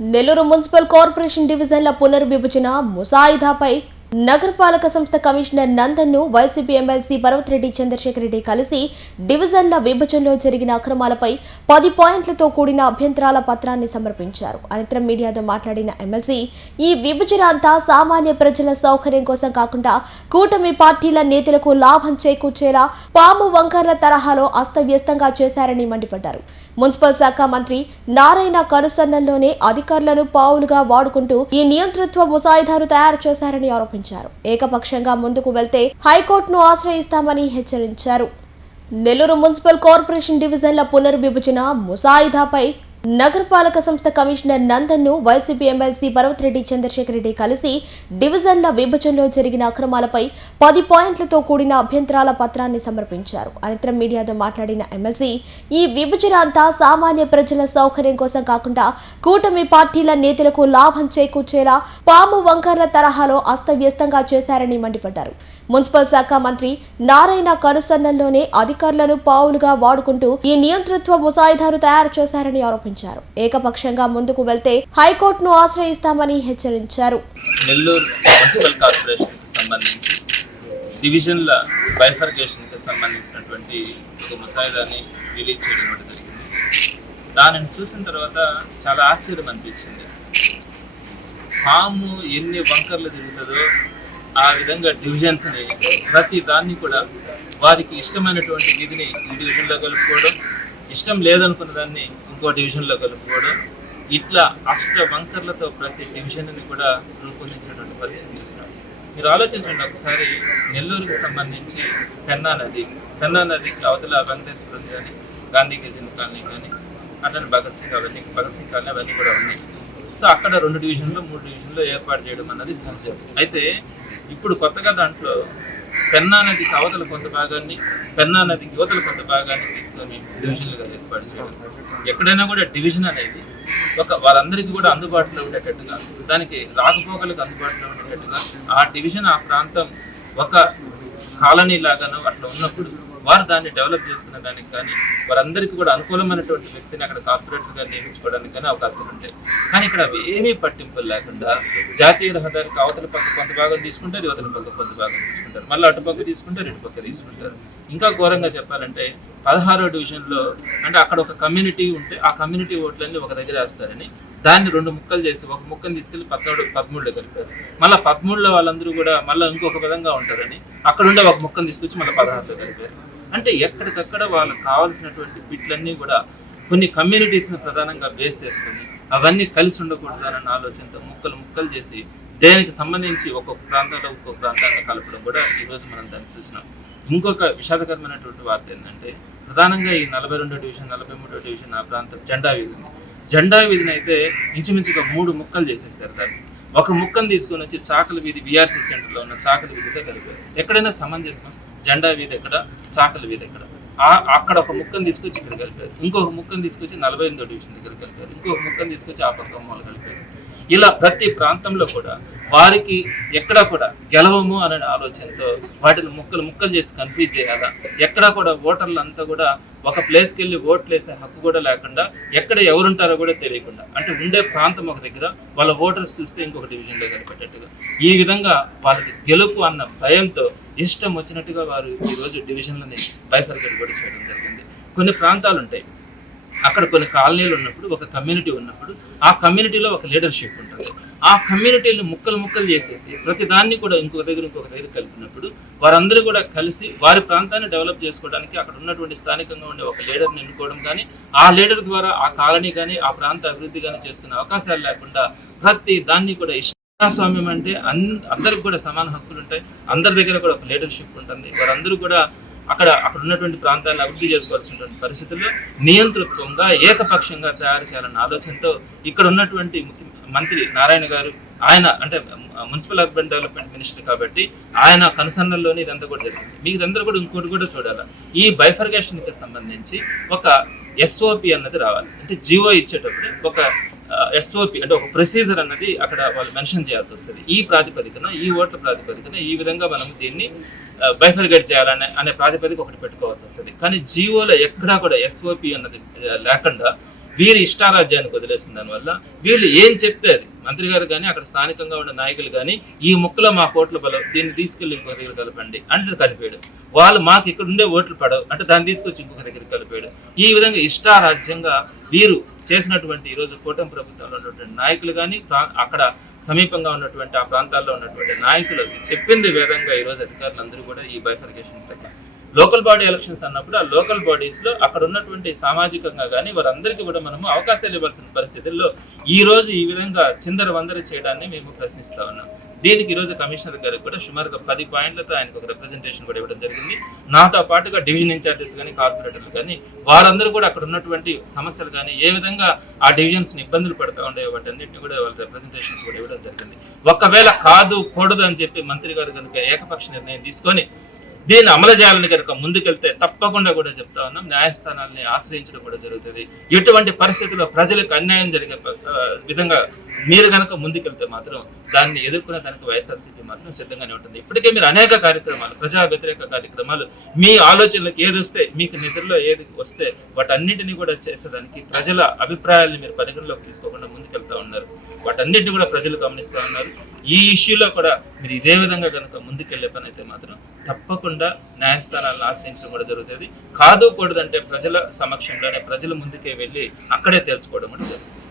Nellore municipal corporation డివిజన్ల పునర్విభజన ముసాయిదాపై నగరపాలక సంస్థ కమిషనర్ నందన్ను వైసీపీ ఎమ్మెల్సీ పర్వతిరెడ్డి చంద్రశేఖర్ రెడ్డి కలిసి డివిజన్ల విభజనలో జరిగిన అక్రమాలపై 10 పాయింట్లతో కూడిన అభ్యంతరాల పత్రాన్ని సమర్పించారు. అనంతరం మీడియాతో మాట్లాడిన ఎమ్మెల్సీ ఈ విభజన అంతా సామాన్య ప్రజల సౌకర్యం కోసం కాకుండా కూటమి పార్టీల నేతలకు లాభం చేకూర్చేలా పాము వంకర్ల తరహాలో అస్తవ్యస్తంగా చేశారని మండిపడ్డారు. మున్సిపల్ శాఖ మంత్రి నారాయణ కనుసన్నల్లోనే అధికారులను పావులుగా వాడుకుంటూ ఈ నియంతృత్వ ముసాయిదాను తయారు చేశారని ఆరోపించారు. ఏకపక్షంగా ముందుకు వెళ్తే హైకోర్టును ఆశ్రయిస్తామని హెచ్చరించారు. నెల్లూరు మున్సిపల్ కార్పొరేషన్ డివిజన్ల పునర్విభజన ముసాయిదాపై నగరపాలక సంస్థ కమిషనర్ నందన్ను వైసీపీ ఎమ్మెల్సీ పర్వతిరెడ్డి చంద్రశేఖర్ రెడ్డి కలిసి డివిజన్ల విభజనలో జరిగిన అక్రమాలపై 10 పాయింట్లతో కూడిన అభ్యంతరాల పత్రాన్ని సమర్పించారు. అనంతరం మీడియాతో మాట్లాడిన ఎమ్మెల్సీ ఈ విభజన అంతా సామాన్య ప్రజల సౌకర్యం కోసం కాకుండా కూటమి పార్టీల నేతలకు లాభం చేకూర్చేలా పాము వంకర్ల తరహాలో అస్తవ్యస్తంగా చేశారని మండిపడ్డారు. మున్సిపల్ శాఖ మంత్రి నారాయణ కనుసన్నల్లోనే అధికారులను పావులుగా వాడుకుంటూ ఈ నియంతృత్వ ముసాయిదాను తయారు చేశారని ఆరోపించారు. ఏకపక్షంగా ముందుకు వెళ్తే హైకోర్టును ఆశ్రయిస్తామని హెచ్చరించారు. నెల్లూరు మున్సిపల్ కార్పొరేషన్ కి సంబంధించి డివిజన్ల బైఫర్కేషన్ కి సంబంధించినటువంటి ఒక ముసాయిదాని రిలీజ్ చేయడం జరిగింది. దానిని చూసిన తర్వాత చాలా ఆశ్చర్యం అనిపించింది. పాము ఎన్ని వంకర్లు తిరుగుతుందో ఆ విధంగా డివిజన్స్ని ప్రతి దాన్ని కూడా వారికి ఇష్టమైనటువంటి విధిని ఈ డివిజన్లో కలుపుకోవడం, ఇష్టం లేదనుకున్న దాన్ని ఇంకో డివిజన్లో కలుపుకోవడం, ఇట్లా అష్ట వంకర్లతో ప్రతి డివిజన్ని కూడా రూపొందించినటువంటి పరిస్థితి చూస్తున్నాం. మీరు ఆలోచించండి ఒకసారి, నెల్లూరుకి సంబంధించి పెన్నా నదికి అవతల వెంకటేశ్వరం కానీ, గాంధీ గిరిజన కాలనీ కానీ, అట్లనే భగత్ సింగ్ కాలనీ అవన్నీ కూడా ఉన్నాయి. సో అక్కడ 2 డివిజన్లు 3 డివిజన్లు ఏర్పాటు చేయడం అన్నది సహజం. అయితే ఇప్పుడు కొత్తగా దాంట్లో పెన్నా నదికి అవతల కొంత భాగాన్ని, పెన్నా నదికి యువతల కొంత భాగాన్ని తీసుకొని డివిజన్లుగా ఏర్పాటు చేయడం. ఎక్కడైనా కూడా డివిజన్ అనేది వారందరికీ కూడా అందుబాటులో ఉండేటట్టుగా, దానికి రాకపోకలకు అందుబాటులో ఉండేటట్టుగా ఆ డివిజన్ ఆ ప్రాంతం ఒక కాలనీ లాగానో అట్లా ఉన్నప్పుడు వారు దాన్ని డెవలప్ చేసుకునే దానికి కానీ, వారందరికీ కూడా అనుకూలమైనటువంటి వ్యక్తిని అక్కడ కార్పొరేటర్గా నియమించుకోవడానికి కానీ అవకాశాలు ఉంటాయి. కానీ ఇక్కడ ఏమీ పట్టింపులు లేకుండా జాతీయ రహదారికి అవతల పక్క కొంత భాగం తీసుకుంటారు, యువతల పక్క కొంత భాగం తీసుకుంటారు, మళ్ళీ అటుపక్క తీసుకుంటారు, ఇటుపక్క తీసుకుంటారు. ఇంకా ఘోరంగా చెప్పాలంటే 16వ డివిజన్లో అంటే అక్కడ ఒక కమ్యూనిటీ ఉంటే ఆ కమ్యూనిటీ ఓట్లన్నీ ఒక దగ్గర వేస్తారని దాన్ని 2 ముక్కలు చేసి ఒక ముక్కను తీసుకెళ్లి 13లో కలిపారు. మళ్ళీ 13లో వాళ్ళందరూ కూడా మళ్ళీ ఇంకొక విధంగా ఉంటారని అక్కడ ఉండే ఒక ముక్కను తీసుకొచ్చి మళ్ళీ 16లో కలిపారు. అంటే ఎక్కడికక్కడ వాళ్ళకి కావాల్సినటువంటి బిట్లన్నీ కూడా కొన్ని కమ్యూనిటీస్ని ప్రధానంగా బేస్ చేసుకొని అవన్నీ కలిసి ఉండకూడదన్న ఆలోచనతో ముక్కలు చేసి దేనికి సంబంధించి ఒక్కొక్క ప్రాంతంలో ఒక్కొక్క ప్రాంతాన్ని కలపడం కూడా ఈరోజు మనం దాన్ని చూసినాం. ఇంకొక విషాదకరమైనటువంటి వార్త ఏంటంటే, ప్రధానంగా ఈ 42వ డివిజన్ 43వ డివిజన్ ఆ ప్రాంతం జెండా వీధిని అయితే ఇంచుమించుగా 3 ముక్కలు చేసేసారు. దాన్ని ఒక ముక్కను తీసుకొని వచ్చి చాకలి వీధి బీఆర్సీ సెంటర్లో ఉన్న చాకలి వీధితో కలిపారు. ఎక్కడైనా సమంజసం? జెండా వీధి ఎక్కడ, చాకలి వీధి ఎక్కడ? అక్కడ ఒక ముక్కను తీసుకొచ్చి ఇక్కడ కలిపారు, ఇంకొక ముక్కను తీసుకొచ్చి 48వ డివిజన్ దగ్గర కలిపారు, ఇంకొక ముక్కను తీసుకొచ్చి ఆ పక్క మూల కలిపారు. ఇలా ప్రతి ప్రాంతంలో కూడా వారికి ఎక్కడా కూడా గెలవము అనే ఆలోచనతో వాటిని ముక్కలు చేసి కన్ఫ్యూజ్ చేయాలా, ఎక్కడా కూడా ఓటర్లు అంతా కూడా ఒక ప్లేస్కి వెళ్ళి ఓట్లు వేసే హక్కు కూడా లేకుండా, ఎక్కడ ఎవరుంటారో కూడా తెలియకుండా, అంటే ఉండే ప్రాంతం ఒక దగ్గర వాళ్ళ ఓటర్స్ చూస్తే ఇంకొక డివిజన్లో కలిపేటట్టుగా ఈ విధంగా వాళ్ళకి గెలుపు అన్న భయంతో ఇష్టం వచ్చినట్టుగా వారు ఈరోజు డివిజన్లని బైఫర్కేట్ కూడా చేయడం జరిగింది. కొన్ని ప్రాంతాలు ఉంటాయి, అక్కడ కొన్ని కాలనీలు ఉన్నప్పుడు, ఒక కమ్యూనిటీ ఉన్నప్పుడు ఆ కమ్యూనిటీలో ఒక లీడర్షిప్ ఉంటుంది. ఆ కమ్యూనిటీని ముక్కలు చేసేసి ప్రతి దాన్ని కూడా ఇంకొక దగ్గర కలిపినప్పుడు వారందరూ కూడా కలిసి వారి ప్రాంతాన్ని డెవలప్ చేసుకోవడానికి అక్కడ ఉన్నటువంటి స్థానికంగా ఉండే ఒక లీడర్ని ఎన్నుకోవడం కానీ, ఆ లీడర్ ద్వారా ఆ కాలనీ కానీ ఆ ప్రాంత అభివృద్ధి కానీ చేసుకునే అవకాశాలు లేకుండా ప్రతి దాన్ని కూడా ప్రజాస్వామ్యం అంటే అందరికి కూడా సమాన హక్కులు ఉంటాయి, అందరి దగ్గర కూడా ఒక లీడర్షిప్ ఉంటుంది. వారందరూ కూడా అక్కడ ఉన్నటువంటి ప్రాంతాలను అభివృద్ధి చేసుకోవాల్సినటువంటి పరిస్థితుల్లో నియంతృత్వంగా ఏకపక్షంగా తయారు చేయాలన్న ఆలోచనతో ఇక్కడ ఉన్నటువంటి మంత్రి నారాయణ గారు, ఆయన అంటే మున్సిపల్ అర్బన్ డెవలప్మెంట్ మినిస్టర్ కాబట్టి ఆయన కన్సర్న్లోనే ఇదంతా కూడా జరిగింది. మీకు అందరూ కూడా ఇంకోటి కూడా చూడాలి, ఈ బైఫర్కేషన్కి సంబంధించి ఒక SOP అన్నది రావాలి. అంటే జియో ఇచ్చేటప్పుడు ఒక SOP అంటే ఒక ప్రొసీజర్ అన్నది అక్కడ వాళ్ళు మెన్షన్ చేయాల్సి వస్తుంది. ఈ ప్రాతిపదికన, ఈ ఓట్ల ప్రాతిపదికన ఈ విధంగా మనం దీన్ని బైఫర్కేట్ చేయాలనే ప్రాతిపదిక ఒకటి పెట్టుకోవాల్సి వస్తుంది. కానీ జియోలో ఎక్కడా కూడా SOP అన్నది లేకుండా వీరి ఇష్టారాజ్యానికి వదిలేసిన దానివల్ల వీళ్ళు ఏం చెప్తే అది మంత్రి గారు కానీ అక్కడ స్థానికంగా ఉన్న నాయకులు కానీ ఈ ముక్కలో మా కోట్ల బలం దీన్ని తీసుకెళ్లి ఇంకొక దగ్గర కలపండి అంటే కలిపాడు. వాళ్ళు మాకు ఇక్కడ ఉండే ఓట్లు పడవు అంటే దాన్ని తీసుకొచ్చి ఇంకొక దగ్గర కలిపాడు. ఈ విధంగా ఇష్టారాజ్యంగా వీరు చేసినటువంటి ఈరోజు కూటమి ప్రభుత్వంలో ఉన్నటువంటి నాయకులు కానీ అక్కడ సమీపంగా ఉన్నటువంటి ఆ ప్రాంతాల్లో ఉన్నటువంటి నాయకులు చెప్పింది విధంగా ఈరోజు అధికారులు అందరూ కూడా ఈ బైఫర్కేషన్ ప్రకారం లోకల్ బాడీ ఎలక్షన్స్ అన్నప్పుడు ఆ లోకల్ బాడీస్లో అక్కడ ఉన్నటువంటి సామాజికంగా కానీ వారందరికీ కూడా మనము అవకాశాలు ఇవ్వాల్సిన పరిస్థితుల్లో ఈ రోజు ఈ విధంగా చిందర వందర చేయడాన్ని మేము ప్రశ్నిస్తా ఉన్నాం. దీనికి ఈరోజు కమిషనర్ గారికి కూడా సుమారుగా 10 పాయింట్లతో ఆయనకు ఒక రిప్రజెంటేషన్ కూడా ఇవ్వడం జరిగింది. నాతో పాటుగా డివిజన్ ఇన్ఛార్జెస్ కానీ కార్పొరేటర్లు కానీ వారందరూ కూడా అక్కడ ఉన్నటువంటి సమస్యలు కానీ ఏ విధంగా ఆ డివిజన్స్ని ఇబ్బందులు పడుతూ ఉండే వాటన్నిటిని కూడా వాళ్ళ రిప్రజెంటేషన్స్ కూడా ఇవ్వడం జరిగింది. ఒకవేళ కాదు కూడదు అని చెప్పి మంత్రి గారు కనుక ఏకపక్ష నిర్ణయం తీసుకొని దీన్ని అమలు చేయాలని కనుక ముందుకెళ్తే తప్పకుండా కూడా చెప్తా ఉన్నాం న్యాయస్థానాలని ఆశ్రయించడం కూడా జరుగుతుంది. ఎటువంటి పరిస్థితుల్లో ప్రజలకు అన్యాయం జరిగే విధంగా మీరు కనుక ముందుకెళ్తే మాత్రం దాన్ని ఎదుర్కొనే దానికి వైఎస్ఆర్సీపీ మాత్రం సిద్ధంగానే ఉంటుంది. ఇప్పటికే మీరు అనేక కార్యక్రమాలు ప్రజా వ్యతిరేక కార్యక్రమాలు మీ ఆలోచనలకు ఏది వస్తే మీకు నిద్రలో ఏది వస్తే వాటన్నిటిని కూడా చేసేదానికి ప్రజల అభిప్రాయాలను మీరు పరిగణలోకి తీసుకోకుండా ముందుకెళ్తా ఉన్నారు. వాటన్నిటిని కూడా ప్రజలు గమనిస్తూ ఉన్నారు. ఈ ఇష్యూలో కూడా మీరు ఇదే విధంగా కనుక ముందుకెళ్లే పని అయితే మాత్రం తప్పకుండా న్యాయస్థానాలను ఆశ్రయించడం కూడా జరుగుతుంది. కాదు కూడదంటే ప్రజల సమక్షంలోనే ప్రజల ముందుకే వెళ్ళి అక్కడే తేల్చుకోవడం కూడా జరుగుతుంది.